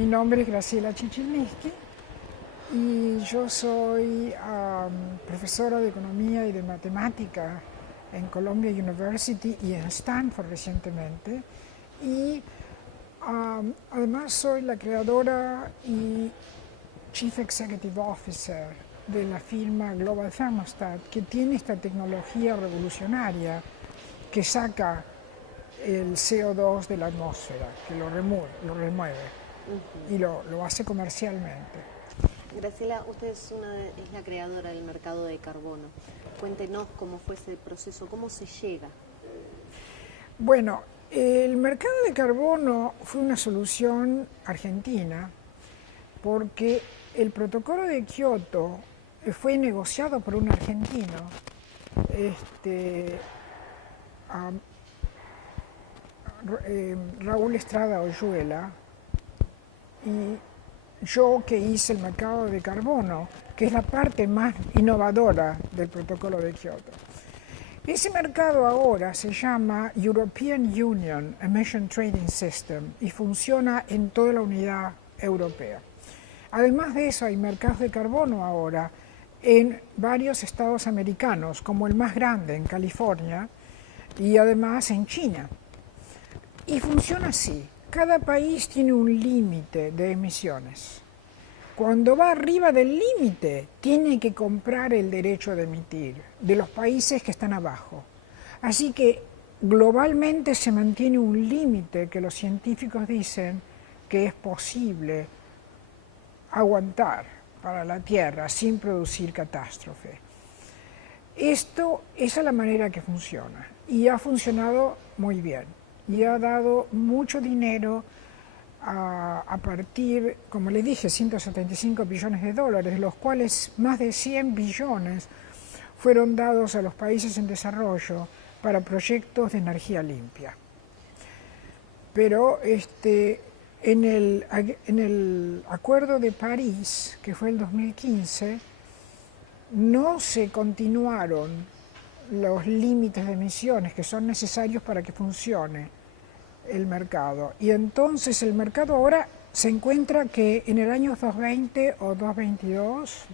Mi nombre es Graciela Chichilniski y yo soy profesora de Economía y de Matemática en Columbia University y en Stanford recientemente. Y además soy la creadora y Chief Executive Officer de la firma Global Thermostat, que tiene esta tecnología revolucionaria que saca el CO2 de la atmósfera, que lo remueve y lo hace comercialmente. Graciela, usted es la creadora del mercado de carbono. Cuéntenos cómo fue ese proceso, cómo se llega. Bueno, el mercado de carbono fue una solución argentina porque el protocolo de Kioto fue negociado por un argentino, Raúl Estrada Oyuela, y yo que hice el mercado de carbono, que es la parte más innovadora del protocolo de Kioto. Ese mercado ahora se llama European Union Emission Trading System y funciona en toda la unidad europea. Además de eso, hay mercados de carbono ahora en varios estados americanos, como el más grande en California y además en China. Y funciona así. Cada país tiene un límite de emisiones. Cuando va arriba del límite, tiene que comprar el derecho de emitir de los países que están abajo. Así que globalmente se mantiene un límite que los científicos dicen que es posible aguantar para la Tierra sin producir catástrofe. Esa es la manera que funciona y ha funcionado muy bien y ha dado mucho dinero a partir, como le dije, 175 billones de dólares, de los cuales más de 100 billones fueron dados a los países en desarrollo para proyectos de energía limpia. Pero en el Acuerdo de París, que fue el 2015, no se continuaron los límites de emisiones que son necesarios para que funcione el mercado. Y entonces el mercado ahora se encuentra que en el año 2020 o 2022,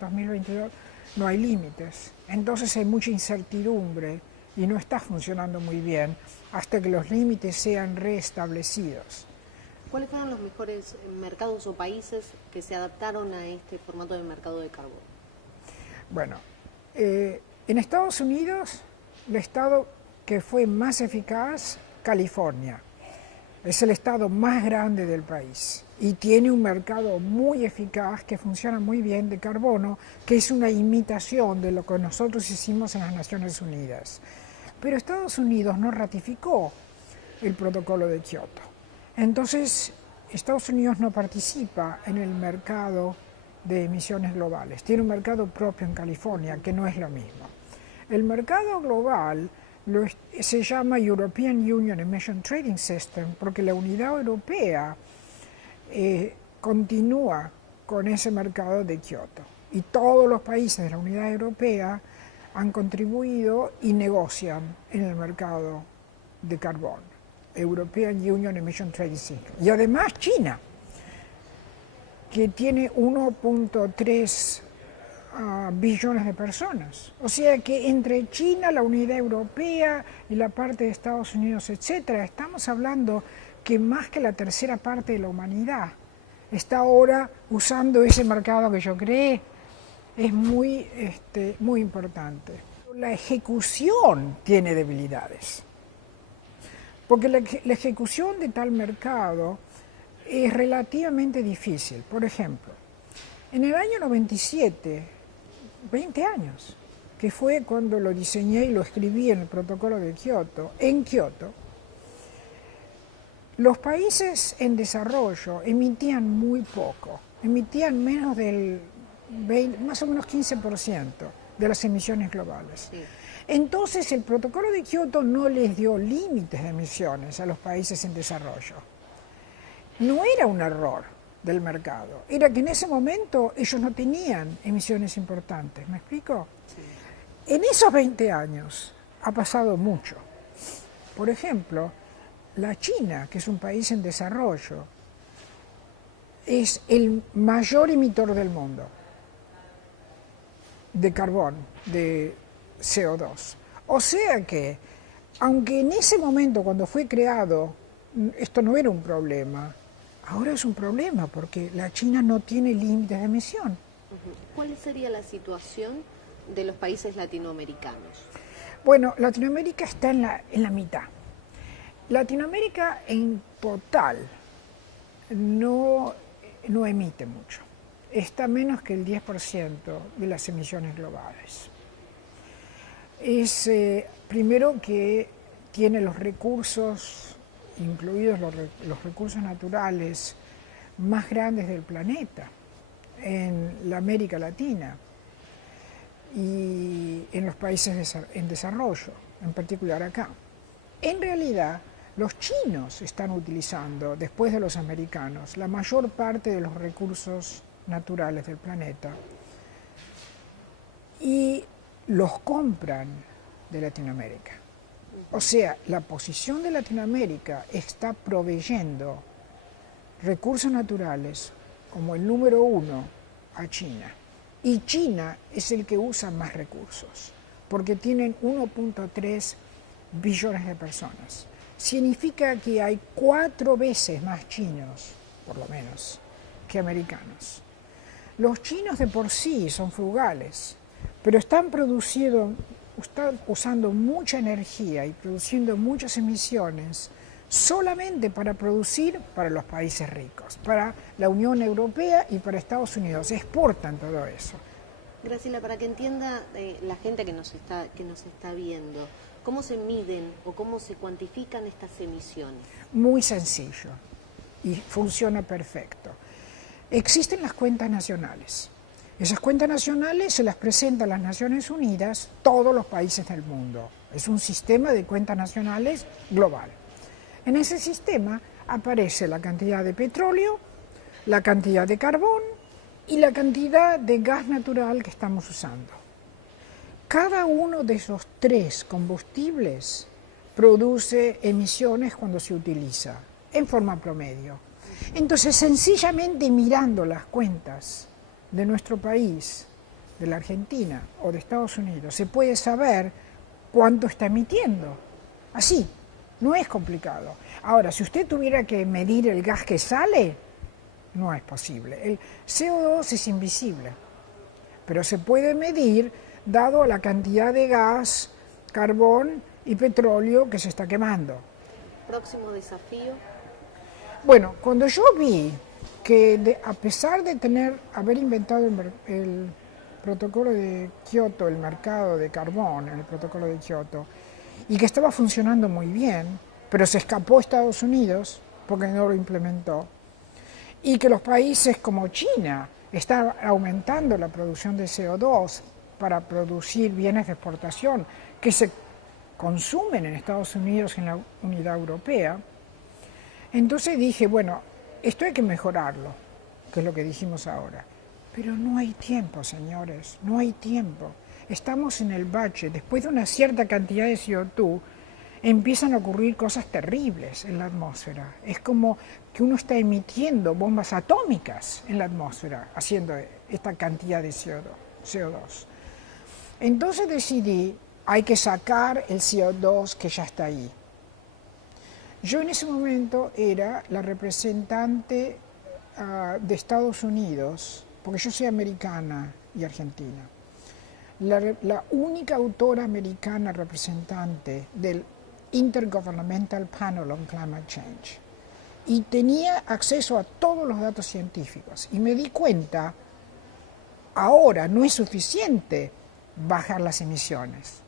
no hay límites. Entonces hay mucha incertidumbre y no está funcionando muy bien hasta que los límites sean reestablecidos. ¿Cuáles fueron los mejores mercados o países que se adaptaron a este formato de mercado de carbono? Bueno, en Estados Unidos, el estado que fue más eficaz, California. Es el estado más grande del país y tiene un mercado muy eficaz que funciona muy bien de carbono, que es una imitación de lo que nosotros hicimos en las Naciones Unidas. Pero Estados Unidos no ratificó el protocolo de Kioto. Entonces, Estados Unidos no participa en el mercado de emisiones globales. Tiene un mercado propio en California, que no es lo mismo. El mercado global se llama European Union Emission Trading System porque la unidad europea continúa con ese mercado de Kioto. Y todos los países de la unidad europea han contribuido y negocian en el mercado de carbón. European Union Emission Trading System. Y además China, que tiene 1.3 billones de personas. O sea que entre China, la Unidad Europea y la parte de Estados Unidos, etcétera, estamos hablando que más que la tercera parte de la humanidad está ahora usando ese mercado que yo creé. Es muy importante. La ejecución tiene debilidades, porque la ejecución de tal mercado es relativamente difícil. Por ejemplo, en el año 97, 20 años, que fue cuando lo diseñé y lo escribí en el protocolo de Kioto, en Kioto, los países en desarrollo emitían muy poco, emitían menos del más o menos 15% de las emisiones globales. Sí. Entonces el protocolo de Kioto no les dio límites de emisiones a los países en desarrollo. No era un error del mercado, era que en ese momento ellos no tenían emisiones importantes, ¿me explico? Sí. En esos 20 años ha pasado mucho. Por ejemplo, la China, que es un país en desarrollo, es el mayor emitor del mundo de carbón, de CO2. O sea que, aunque en ese momento cuando fue creado esto no era un problema, ahora es un problema porque la China no tiene límites de emisión. ¿Cuál sería la situación de los países latinoamericanos? Bueno, Latinoamérica está en la mitad. Latinoamérica en total no emite mucho. Está menos que el 10% de las emisiones globales. Es primero que tiene los recursos, incluidos los recursos naturales más grandes del planeta, en la América Latina y en los países en desarrollo, en particular acá. En realidad, los chinos están utilizando, después de los americanos, la mayor parte de los recursos naturales del planeta y los compran de Latinoamérica. O sea, la posición de Latinoamérica está proveyendo recursos naturales como el número 1 a China. Y China es el que usa más recursos, porque tienen 1.3 billones de personas. Significa que hay 4 veces más chinos, por lo menos, que americanos. Los chinos de por sí son frugales, pero están usando mucha energía y produciendo muchas emisiones solamente para producir para los países ricos, para la Unión Europea y para Estados Unidos. Exportan todo eso. Graciela, para que entienda la gente que nos está viendo, ¿cómo se miden o cómo se cuantifican estas emisiones? Muy sencillo y funciona perfecto. Existen las cuentas nacionales. Esas cuentas nacionales se las presentan las Naciones Unidas todos los países del mundo. Es un sistema de cuentas nacionales global. En ese sistema aparece la cantidad de petróleo, la cantidad de carbón y la cantidad de gas natural que estamos usando. Cada uno de esos 3 combustibles produce emisiones cuando se utiliza, en forma promedio. Entonces, sencillamente mirando las cuentas de nuestro país, de la Argentina o de Estados Unidos, se puede saber cuánto está emitiendo. Así, no es complicado. Ahora, si usted tuviera que medir el gas que sale, no es posible. El CO2 es invisible, pero se puede medir dado la cantidad de gas, carbón y petróleo que se está quemando. ¿Próximo desafío? Bueno, cuando yo vi que a pesar de haber inventado el protocolo de Kioto, el mercado de carbón en el protocolo de Kioto, y que estaba funcionando muy bien, pero se escapó a Estados Unidos porque no lo implementó, y que los países como China están aumentando la producción de CO2 para producir bienes de exportación que se consumen en Estados Unidos y en la Unidad Europea, entonces dije, bueno, esto hay que mejorarlo, que es lo que dijimos ahora. Pero no hay tiempo, señores, no hay tiempo. Estamos en el bache. Después de una cierta cantidad de CO2, empiezan a ocurrir cosas terribles en la atmósfera. Es como que uno está emitiendo bombas atómicas en la atmósfera, haciendo esta cantidad de CO2. Entonces decidí, hay que sacar el CO2 que ya está ahí. Yo en ese momento era la representante de Estados Unidos, porque yo soy americana y argentina, la única autora americana representante del Intergovernmental Panel on Climate Change. Y tenía acceso a todos los datos científicos. Y me di cuenta, ahora no es suficiente bajar las emisiones.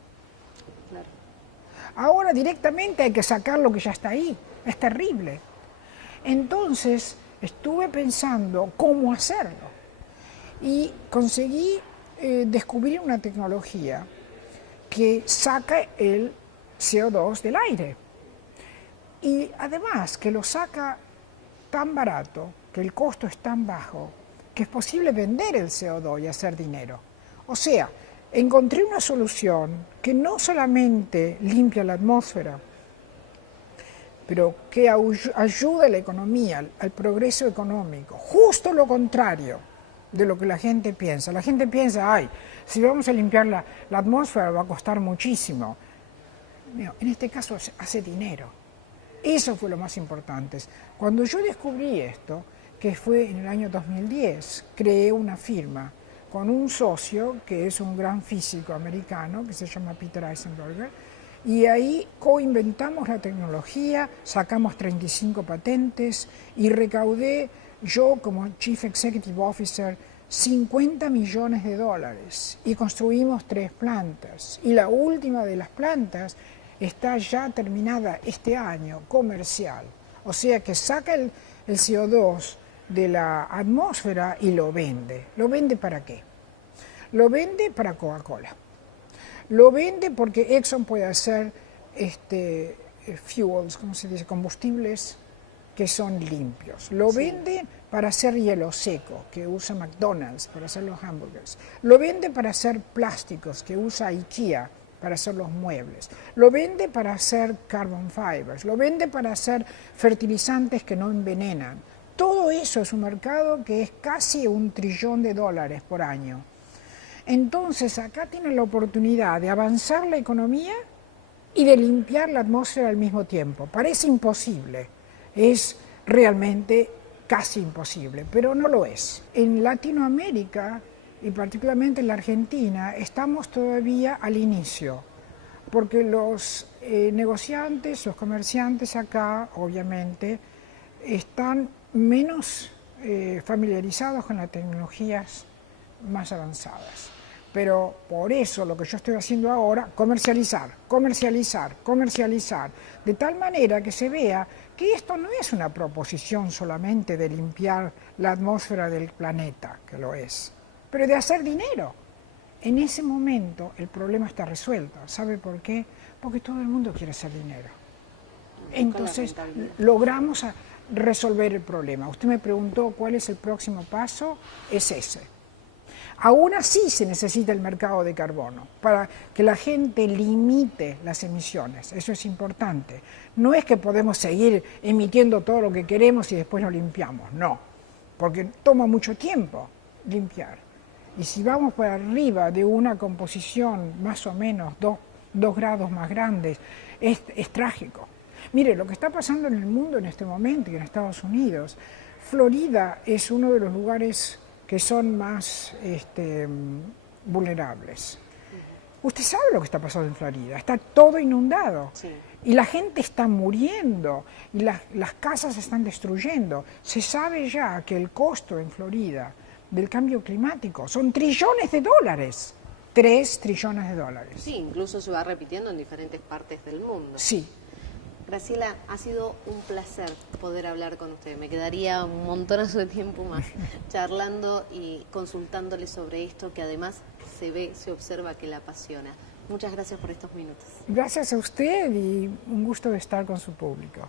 Ahora directamente hay que sacar lo que ya está ahí. Es terrible. Entonces estuve pensando cómo hacerlo. Y conseguí descubrir una tecnología que saca el CO2 del aire. Y además que lo saca tan barato, que el costo es tan bajo, que es posible vender el CO2 y hacer dinero. O sea, encontré una solución que no solamente limpia la atmósfera, pero que ayude a la economía, al progreso económico. Justo lo contrario de lo que la gente piensa. La gente piensa, ay, si vamos a limpiar la atmósfera va a costar muchísimo. En este caso hace dinero. Eso fue lo más importante. Cuando yo descubrí esto, que fue en el año 2010, creé una firma con un socio que es un gran físico americano que se llama Peter Eisenberger, y ahí coinventamos la tecnología, sacamos 35 patentes y recaudé yo como Chief Executive Officer $50 millones y construimos 3 plantas, y la última de las plantas está ya terminada este año, comercial, o sea que saca el CO2 de la atmósfera y lo vende. ¿Lo vende para qué? Lo vende para Coca-Cola. Lo vende porque Exxon puede hacer fuels, ¿cómo se dice? Combustibles que son limpios. Lo vende para hacer hielo seco, que usa McDonald's para hacer los hamburgers. Lo vende para hacer plásticos, que usa IKEA para hacer los muebles. Lo vende para hacer carbon fibers. Lo vende para hacer fertilizantes que no envenenan. Todo eso es un mercado que es casi $1 trillón por año. Entonces acá tienen la oportunidad de avanzar la economía y de limpiar la atmósfera al mismo tiempo. Parece imposible, es realmente casi imposible, pero no lo es. En Latinoamérica, y particularmente en la Argentina, estamos todavía al inicio, porque los negociantes, los comerciantes acá, obviamente, están menos familiarizados con las tecnologías más avanzadas. Pero por eso lo que yo estoy haciendo ahora, comercializar, de tal manera que se vea que esto no es una proposición solamente de limpiar la atmósfera del planeta, que lo es, pero de hacer dinero. En ese momento el problema está resuelto. ¿Sabe por qué? Porque todo el mundo quiere hacer dinero. Entonces logramos resolver el problema. Usted me preguntó cuál es el próximo paso, es ese. Aún así se necesita el mercado de carbono para que la gente limite las emisiones, eso es importante. No es que podemos seguir emitiendo todo lo que queremos y después lo limpiamos, no, porque toma mucho tiempo limpiar. Y si vamos por arriba de una composición más o menos 2 grados más grandes, es trágico. Mire, lo que está pasando en el mundo en este momento y en Estados Unidos, Florida es uno de los lugares que son más vulnerables. Usted sabe lo que está pasando en Florida, está todo inundado. Sí. Y la gente está muriendo, y las casas se están destruyendo. Se sabe ya que el costo en Florida del cambio climático son $trillones. 3 trillones de dólares. Sí, incluso se va repitiendo en diferentes partes del mundo. Sí. Graciela, ha sido un placer poder hablar con usted. Me quedaría un montonazo de tiempo más charlando y consultándole sobre esto que además se observa que la apasiona. Muchas gracias por estos minutos. Gracias a usted y un gusto de estar con su público.